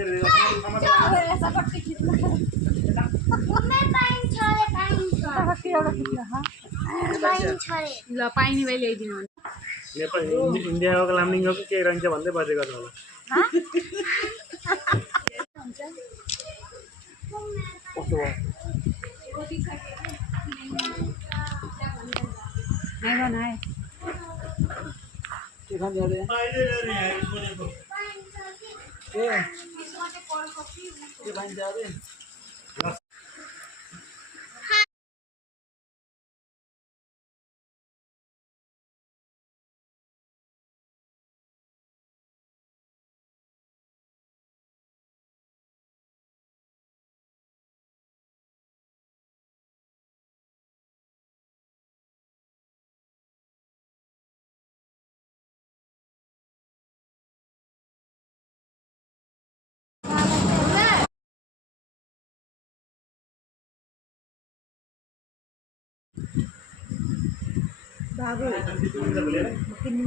ऐसा पट्टी खींचना मैं पाइन पट्टी एउटा खींचना हां ल पाइनी भाइ ल्याइदिनु नेपाल इन्डियाको लामडिङको के रहन्छ भन्दै बजेको होला कस्तो हो नहीं बनाए के खान जाँदै के खान जाँदै बाबू किन्नी